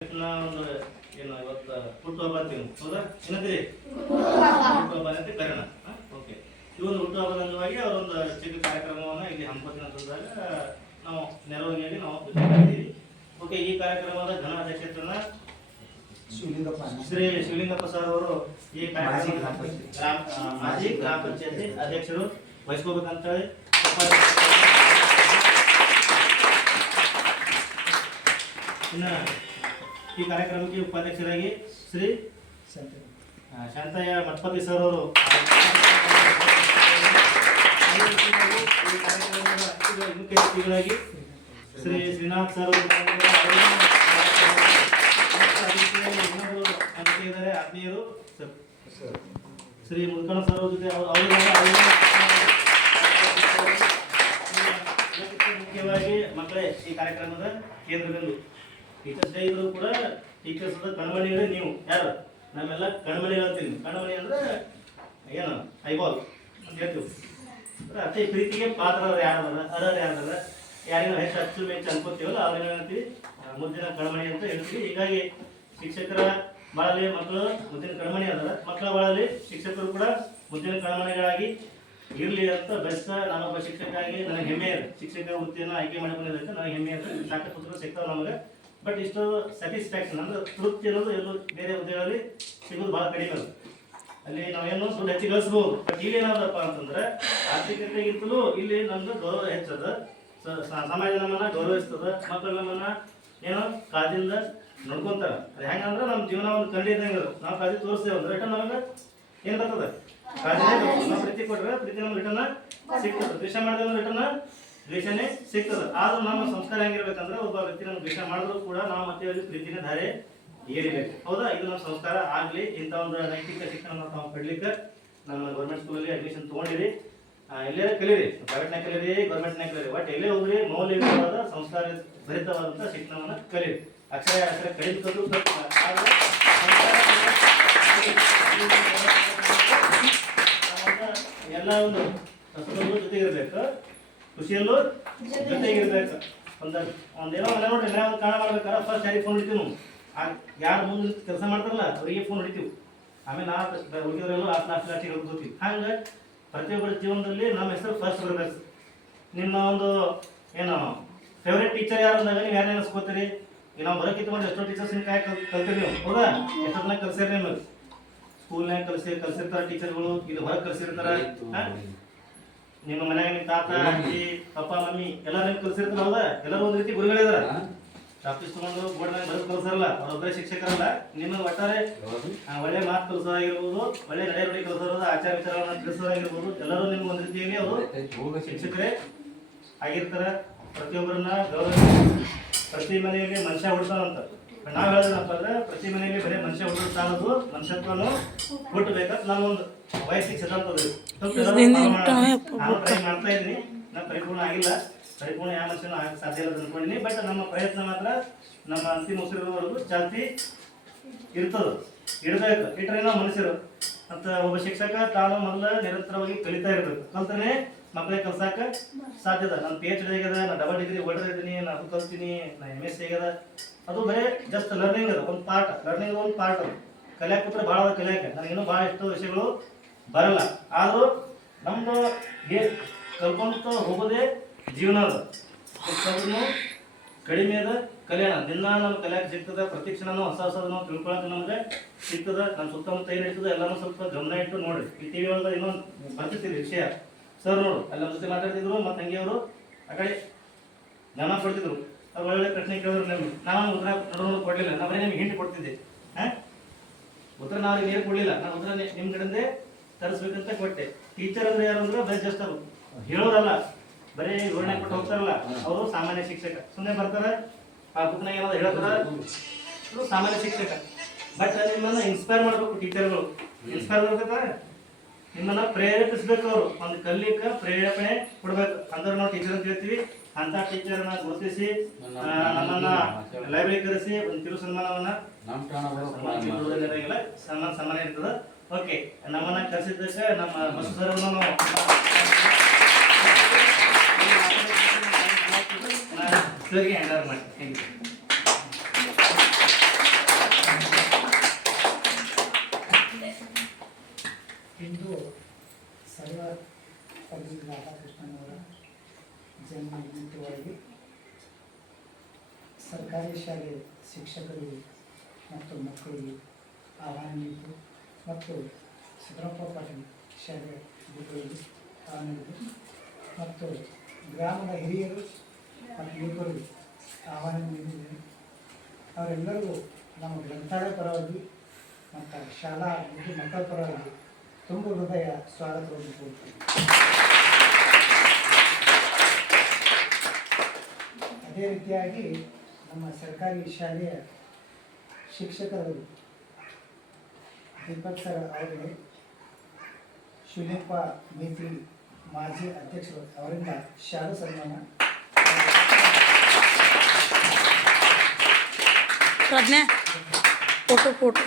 ಒಂದು ಏನು ಇವತ್ತು ಹುಟ್ಟುಹಬ್ಬ ಅಂತೀವಿ. ಹೌದಾ? ಏನಂತೀರಿ? ಹುಟ್ಟುಹಬ್ಬ ಅಂತ ಕರೆಯೋಣ ಓಕೆ. ಈ ಒಂದು ಹುಟ್ಟುಹಬ್ಬದ ಅಂಗವಾಗಿ ಅವರೊಂದು ಚಿಕ್ಕ ಕಾರ್ಯಕ್ರಮವನ್ನು ಇಲ್ಲಿ ಹಮ್ಮಿಕೊಳ್ತೀನಿ ಅಂತಂದಾಗ ನಾವು ನೆರವಾಗಿ ನಾವು ಓಕೆ ಈ ಕಾರ್ಯಕ್ರಮದ ಘನ ಅಧ್ಯಕ್ಷತೆಯನ್ನ ಶಿವಲಿಂಗಪ್ಪ ಶ್ರೀ ಶಿವಲಿಂಗಪ್ಪ ಸರ್ ಅವರು ಈ ಕಾರ್ಯಕ್ರಮ ಮಾಜಿ ಗ್ರಾಮ ಪಂಚಾಯತಿ ಅಧ್ಯಕ್ಷರು ವಹಿಸ್ಕೋಬೇಕಂತ ಹೇಳಿ ಇನ್ನ ಈ ಕಾರ್ಯಕ್ರಮಕ್ಕೆ ಉಪಾಧ್ಯಕ್ಷರಾಗಿ ಶ್ರೀ ಶಾಂತಯ್ಯ. ಮಠಪತಿ ಸರ್ ಅವರು ಈ ಕಾರ್ಯಕ್ರಮದ ಮುಖ್ಯ ಅತಿಥಿಗಳಾಗಿ ಶ್ರೀ ಶ್ರೀನಾಥ್ ಸರ್ ಇದ್ದಾರೆ ಆತ್ಮೀಯರು ಶ್ರೀ ಮುಲ್ಕಣ ಸರ್ ಅವ್ರ ಜೊತೆ ಮುಖ್ಯವಾಗಿ ಮಕ್ಕಳೇ ಈ ಕಾರ್ಯಕ್ರಮದ ಕೇಂದ್ರ ಬಿಂದು ಟೀಚರ್ಸ್ ಡೇ ಇದ್ರು ಕೂಡ ಟೀಚರ್ಸ್ ಕಣ್ಮಣಿಗಳೇ ನೀವು, ಯಾರು? ನಮ್ಮೆಲ್ಲ ಕಣ್ಮಣಿಗಳು ಅಂತೀವಿ. ಕಣ್ಮಣಿ ಅಂದ್ರೆ ಏನು? ಐಬಾಲ್ ಅಂತ ಹೇಳ್ತೀವಿ. ಅತಿ ಪ್ರೀತಿಗೆ ಪಾತ್ರ ಯಾರದಾರ ಅದಾರ ಯಾರದಾರ ಯಾರಿಗೂ ಹೆಚ್ಚು ಅಚ್ಚು ಮೆಚ್ಚು ಅನ್ಕೋತೀವಲ್ಲ, ಅವ್ರಿಗೆ ಹೇಳ್ತೀವಿ ಮುಂದಿನ ಕಣ್ಮಣಿ ಅಂತ ಹೇಳ್ತೀವಿ. ಹೀಗಾಗಿ ಶಿಕ್ಷಕರ ಬಾಳಲಿ ಮಕ್ಕಳು ಮುದ್ದಿನ ಕಣ್ಮಣಿ ಅದಾರ. ಮಕ್ಕಳ ಬಾಳಲಿ ಶಿಕ್ಷಕರು ಕೂಡ ಮುದ್ದಿನ ಕಣ್ಮಣಿಗಳಾಗಿ ಇರಲಿ ಅಂತ ಬೆಸ್ಟ್ ನಾನೊಬ್ಬ ಶಿಕ್ಷಕ ಆಗಿ ನನಗೆ ಹೆಮ್ಮೆ ಇದೆ. ಶಿಕ್ಷಕ ವೃತ್ತಿಯನ್ನು ಆಯ್ಕೆ ಮಾಡಿಕೊಂಡಿದ್ದಕ್ಕೆ ನನಗೆ ಹೆಮ್ಮೆ ಇದೆ. ಸಾಕಷ್ಟು ಸಿಗ್ತಾವೆ ನಮಗೆ. ಬಟ್ ಇಷ್ಟು ಸ್ಯಾಟಿಸ್ಫ್ಯಾಕ್ಷನ್ ಅಂದ್ರೆ ತೃಪ್ತಿ ಅನ್ನೋದು ಎಲ್ಲೂ ಬೇರೆ ಹುದ್ದೆಗಳಲ್ಲಿ ಸಿಗೋದು ಭಾಳ ಕಡಿಮೆ ಅದು. ಅಲ್ಲಿ ನಾವೇನು ದುಡ್ಡು ಹೆಚ್ಚು ಗಳಿಸ್ಬೋದು. ಬಟ್ ಇಲ್ಲಿ ಏನಾದಪ್ಪ ಅಂತಂದ್ರೆ ಆರ್ಥಿಕತೆಗಿಂತಲೂ ಇಲ್ಲಿ ನಮ್ದು ಗೌರವ ಹೆಚ್ಚದ. ಸಮಾಜ ನಮ್ಮನ್ನ ಗೌರವಿಸ್ತದ. ಮಕ್ಕಳು ನಮ್ಮನ್ನ ಏನೋ ಕಾದಿಂದ ನೋಡ್ಕೊಂತಾರ. ಅದು ಹೆಂಗಂದ್ರೆ ನಮ್ಮ ಜೀವನ ಒಂದು ಕಂಡಿ ಇದ್ದಂಗೆ ನಾವು ಕಾಳಜಿ ತೋರಿಸ್ತೇವೆ ಅಂದ್ರೆ ರಿಟರ್ನ್ ನಮಗೆ ಏನ್ ಬರ್ತದ. ನಾವು ಪ್ರೀತಿ ಕೊಟ್ರೆ ಪ್ರೀತಿ ನಮ್ಗೆ ರಿಟರ್ನ್ ಸಿಗ್ತದೆ. ದ್ವೇಷ ಮಾಡಿದ್ರೆ ರಿಟರ್ನ್ ದ್ವೇಷನೇ ಸಿಗ್ತದೆ. ಆದ್ರೂ ನಮ್ಮ ಸಂಸ್ಕಾರ ಹೆಂಗಿರ್ಬೇಕಂದ್ರೆ ಒಬ್ಬ ವ್ಯಕ್ತಿ ನಮ್ಗೆ ದ್ವೇಷ ಮಾಡಿದ್ರು ಕೂಡ ನಾವು ಮತ್ತೆ ಅಲ್ಲಿ ಪ್ರೀತಿನ ಧಾರೆ ಏರಿಬೇಕು. ಹೌದಾ? ಇದು ನಮ್ಮ ಸಂಸ್ಕಾರ ಆಗ್ಲಿ, ಇಂಥ ಒಂದು ನೈತಿಕ ಶಿಕ್ಷಣ ತಾವು ಪಡ್ಲಿಕ್ಕೆ ನಮ್ಮ ಗೌರ್ಮೆಂಟ್ ಸ್ಕೂಲಲ್ಲಿ ಅಡ್ಮಿಷನ್ ತೊಗೊಂಡಿರಿ. ಎಲ್ಲೇ ಕಲೀರಿ. ಪ್ರೈವೇಟ್ನಾಗ ಕಲೀರಿ ಗೌರ್ಮೆಂಟ್ನಾಗ ಕಲೀರಿ. ಬಟ್ ಎಲ್ಲೇ ಹೋಗ್ರಿ, ಮೌಲ್ಯಯುತವಾದ, ಸಂಸ್ಕಾರ ಭರಿತವಾದಂಥ ಶಿಕ್ಷಣವನ್ನು ಕಲೀರಿ. ಅಕ್ಷರ ಅಕ್ಷರ ಕಲಿತದ್ದು ಎಲ್ಲ ಒಂದು ಜೊತೆಗಿರ್ಬೇಕು. ಖುಷಿಯಲ್ಲೂ ಜೊತೆಗಿರ್ಬೇಕು. ಒಂದು ಒಂದೇನೋ ಮನೆ ನೋಡ್ರಿ ನಾವು ಕಾಣ ಮಾಡ್ಬೇಕಾದ್ರೆ ಫಸ್ಟ್ ಯಾರಿಗೆ ಫೋನ್ ಹಿಡಿತೀವಿ ನಾವು? ಯಾರು ಮುಂದೆ ಕೆಲಸ ಮಾಡ್ತಾರಲ್ಲ, ಅವರಿಗೆ ಫೋನ್ ಹೊಡಿತೀವಿ. ಆಮೇಲೆ ನಾ ಉಳಿದವರೆಲ್ಲ ಆ ಲಾಸ್ಟ್ ಲಾಸ್ಟ್ ಹೇಳ್ಕೊತೀವಿ ಹಂಗೆ ಪ್ರತಿಯೊಬ್ಬರ ಜೀವನದಲ್ಲಿ ನಮ್ಮ ಹೆಸರು ಫಸ್ಟ್ ಬರಬೇಕು. ನಿಮ್ಮ ಒಂದು, ಏನು ಫೇವ್ರೇಟ್ ಟೀಚರ್ ಯಾರು ಅಂದಾಗ ನೀವು ಯಾರು ಅನಿಸ್ಕೋತೀರಿ ನಾವು ಬರೋಕ್ಕಿಂತ ಮುಂದೆ ಎಷ್ಟೋ ಟೀಚರ್ಸ್ ಕಾಯಿ ಕಲ್ ಕಲ್ತೀರಿ ನೀವು. ಹೌದಾ? ಎಷ್ಟೊತ್ತನ ಕಲ್ಸಿರಿ ನಿಮಗೆ? ಸ್ಕೂಲ್ನಾಗ ಕಲ್ಸಿ, ಕಲ್ಸಿರ್ತಾರ ಟೀಚರ್ಗಳು ಇದು ಹೊರಗೆ ಕಲ್ಸಿರ್ತಾರೆ? ನಿಮ್ಮ ಮನ್ಯಾಗ ನಿಮ್ಮ ತಾತ ಅಜ್ಜಿ ಪಪ್ಪ ಮಮ್ಮಿ ಎಲ್ಲ ನಿಮ್ಗೆ ಕಲ್ಸಿರ್ತಾರ ಹೌದಾ? ಎಲ್ಲರೂ ಒಂದ್ ರೀತಿ ಗುರುಗಳಿದಾರ ಟಾಪಿಸ್ ತಗೊಂಡು ಬೋರ್ಡ್ನಾಗ ಬರೆದು ಕಲ್ಸರಲ್ಲ ಅವ್ರೊಬ್ಬರೇ ಶಿಕ್ಷಕರಲ್ಲ ನಿಮ್ಮ ಒಟ್ಟಾರೆ ಒಳ್ಳೆ ಮಾತು ಕಲಿಸೋದಾಗಿರ್ಬೋದು ಒಳ್ಳೆ ನಡೆ ನುಡಿ ಕಲಿಸೋದು ಆಚಾರ ವಿಚಾರಗಳನ್ನ ತಿಳಿಸೋದಾಗಿರ್ಬೋದು ಎಲ್ಲರೂ ನಿಮ್ಗೆ ಒಂದ್ ರೀತಿಯಲ್ಲಿ ಅವರು ಶಿಕ್ಷಕರೇ ಆಗಿರ್ತಾರ. ಪ್ರತಿಯೊಬ್ಬರನ್ನ ಗೌರವ ಪ್ರತಿ ಮನೆಯಲ್ಲಿ ಮನುಷ್ಯ ಹುಡ್ತಾನಂತ ನಾವ್ ಹೇಳೋದೇನಪ್ಪ ಅಂದ್ರೆ ಪ್ರತಿ ಮನೆಯಲ್ಲಿ ಬರೀ ಮನುಷ್ಯ ಹುಡುಗ ಸಾಲದು ಮನುಷ್ಯತ್ವನು ಹುಟ್ಟಬೇಕಂತ ನಾನೊಂದು ಒಂದು ವಯಸ್ಸಿಗೆ ಅದು. ನಾನು ಮಾಡ್ತಾ ಇದ್ದೀನಿ. ನಾ ಪರಿಪೂರ್ಣ ಆಗಿಲ್ಲ. ಪರಿಪೂರ್ಣ ಯಾವ ಮನುಷ್ಯನೂ ಆಗಕ್ಕೆ ಸಾಧ್ಯ ಇಲ್ಲ ಅಂತ ಅನ್ಕೊಂಡಿನಿ ಬಟ್ ನಮ್ಮ ಪ್ರಯತ್ನ ಮಾತ್ರ ನಮ್ಮ ಅಂತಿಮ ಉಸಿರಿರುವವರೆಗೂ ಚಾಲ್ತಿ ಇರ್ತದ. ಇಡಬೇಕು ಇಟ್ರೆ ನಾವು ಮನುಷ್ಯರು. ಅಂತ ಒಬ್ಬ ಶಿಕ್ಷಕ ತಾನು ಮೊದಲ ನಿರಂತರವಾಗಿ ಕಲಿತಾ ಇರ್ಬೇಕು. ಕಲ್ತಾನೆ ಮಕ್ಕಳಿಗೆ ಕಲ್ಸಾಕ ಸಾಧ್ಯದ ನನ್ನ ಪಿ ಎಚ್ ಡಿ ಆಗ್ಯದ ನಾ ಡಬಲ್ ಡಿಗ್ರಿ ಓಡರ್ ಇದ್ದೀನಿ ನಾನು ಅದು ಕಲ್ತೀನಿ ನಾ ಎಂ ಎಸ್ ಸಿ ಆಗ್ಯದ ಅದು ಬರೀ ಜಸ್ಟ್ ಲರ್ನಿಂಗ್ ಅದ ಒಂದು ಪಾರ್ಟ್ ಲರ್ನಿಂಗ್ ಒಂದು ಪಾರ್ಟ್ ಅದು. ಕಲಿಯಾಕ ಕೂತ್ರೆ ಭಾಳ ಅದ ಕಲಿಯಾಕ ನನಗಿನ್ನೂ ಭಾಳ ಎಷ್ಟೋ ವಿಷಯಗಳು ಬರಲ್ಲ. ಆದರೂ ನಮ್ದು ಕಲ್ಕೊಂತ ಹೋಗೋದೇ ಜೀವನ ಅದ. ಪುಸ್ತಕನು ಕಡಿಮೆ ಅದ, ಕಲ್ಯಾಣ. ದಿನ ನಮ್ಮ ಕಲ್ಯಾಣ ಸಿಗ್ತದ, ಪ್ರತಿ ಕ್ಷಣನೂ ಹೊಸ ಹೊಸದನ್ನು ತಿಳ್ಕೊಳಕ್ಕೆ ನಮಗೆ ಸಿಗ್ತದೆ, ನಮ್ಮ ಸುತ್ತಮುತ್ತ ಏನ್ ಇರ್ತದ ಎಲ್ಲಾನು ಸ್ವಲ್ಪ ಗಮನ ಇಟ್ಟು ನೋಡ್ರಿ. ಈ ಟಿವಿ ಒಳಗೆ ಇನ್ನೊಂದು ಬರ್ತಿರ್ತೀವಿ ವಿಷಯ. ಸರ್ ನೋಡು, ಅಲ್ಲಿ ಜೊತೆ ಮಾತಾಡ್ತಿದ್ರು, ಮತ್ತೆ ತಂಗಿಯವರು ಆ ಕಡೆ ಜ್ಞಾನ ಕೊಡ್ತಿದ್ರು. ಅವ್ರು ಒಳ್ಳೆ ಪ್ರಶ್ನೆ ಕೇಳಿದ್ರು ನಮ್ಗೆ. ನಾನು ಉತ್ತರ ನೋಡೋದು ಕೊಡ್ಲಿಲ್ಲ. ನಾವೇ ನಿಮ್ಗೆ ಹಿಂಟ್ ಕೊಡ್ತಿದ್ದೆ. ಹಾಂ? ಉತ್ತರ ನಾವು ನೀರು ಕೊಡಲಿಲ್ಲ. ನಾನು ಉತ್ತರ ನಿಮ್ಮ ನಿಮ್ ಕಡೆಯಿಂದ ತರಿಸ್ಬೇಕಂತ ಕೊಟ್ಟೆ. ಟೀಚರ್ ಅಂದ್ರೆ ಯಾರು ಅಂದ್ರೆ ಬರೀ ಜಸ್ಟ್ ಅವರು ಹೇಳೋರಲ್ಲ. ಬರೀ ವಿವರಣೆ ಕೊಟ್ಟು ಹೋಗ್ತಾರಲ್ಲ. ಅವರು ಸಾಮಾನ್ಯ ಶಿಕ್ಷಕ. ಸುಮ್ಮನೆ ಬರ್ತಾರೆ. ಆ ಬುಕ್ನಾಗ ಏನಾದ್ರು ಹೇಳ್ತಾರ? ಇವ್ರು ಸಾಮಾನ್ಯ ಶಿಕ್ಷಕ. ಬಟ್ ನಿಮ್ಮನ್ನ ಇನ್ಸ್ಪೈರ್ ಮಾಡ್ಬೇಕು ಟೀಚರ್ಗಳು ಇನ್ಸ್ಪೈರ್ ಮಾಡ್ಬೇಕಾದ್ರೆ ನಿಮ್ಮನ್ನ ಪ್ರೇರೇಪಿಸ್ಬೇಕು ಅವರು. ಒಂದು ಕಲಿಯಕ್ಕೆ ಪ್ರೇರೇಪಣೆ ಕೊಡ್ಬೇಕು. ಅಂದ್ರೆ ನಾವು ಟೀಚರ್ ಅಂತ ಹೇಳ್ತೀವಿ. ಅಂತ ಟೀಚರ್ನ ಗುರುತಿಸಿ ನಮ್ಮನ್ನ ಲೈಬ್ರರಿ ಕರೆಸಿ ಒಂದು ತಿರು ಸನ್ಮಾನವನ್ನ ಸನ್ಮಾನ ಇರ್ತದ. ಓಕೆ, ನಮ್ಮನ್ನ ಕರೆಸಿದ್ದಕ್ಕೆ ನಮ್ಮ ಮಸೂರನ್ನು ಸರಿ ಹ್ಯಾಂಡ್ ಮಾಡಿ. ಥ್ಯಾಂಕ್ ಯು ಇಂದು ಸರ್ವಾರ್ ಪಂಡಿತ್ ರಾಧಾಕೃಷ್ಣನವರ ಜನ್ಮ ನಿಮಿತ್ತವಾಗಿ ಸರ್ಕಾರಿ ಶಾಲೆ ಶಿಕ್ಷಕರಿಗೆ ಮತ್ತು ಮಕ್ಕಳಿಗೆ ಆಹ್ವಾನ ನೀಡಿತು ಮತ್ತು ಸಿದ್ದರಪ್ಪ ಪಾಟೀಲ್ ಶಾಲೆ ಮಕ್ಕಳಿಗೆ ಸ್ಥಾನ ನೀಡಿತು ಮತ್ತು ಗ್ರಾಮದ ಹಿರಿಯರು ಮತ್ತು ಯುವಕರು ಆಹ್ವಾನ ನೀಡಿದ್ದೇನೆ ಅವರೆಲ್ಲರಿಗೂ ನಮ್ಮ ಗ್ರಂಥಾಲಯ ಪರವಾಗಿ ಮತ್ತು ಶಾಲಾ ಮತ್ತು ಮಕ್ಕಳ ಪರವಾಗಿ ತುಂಬ ಹೃದಯ ಸ್ವಾಗತವನ್ನು ಕೋರುತ್ತೇನೆ. ಅದೇ ರೀತಿಯಾಗಿ ನಮ್ಮ ಸರ್ಕಾರಿ ಶಾಲೆಯ ಶಿಕ್ಷಕರು ದೀಪಕ್ ಸರ್ ಅವರಿಗೆ ಶಿವಲಿಂಗಪ್ಪ माजी ಮಾಜಿ ಅಧ್ಯಕ್ಷರು ಅವರಿಂದ ಶಾಲಾ ಸನ್ಮಾನ. ಪ್ರಜ್ಞೆ ಫೋಟೋ ಫೋಟೋ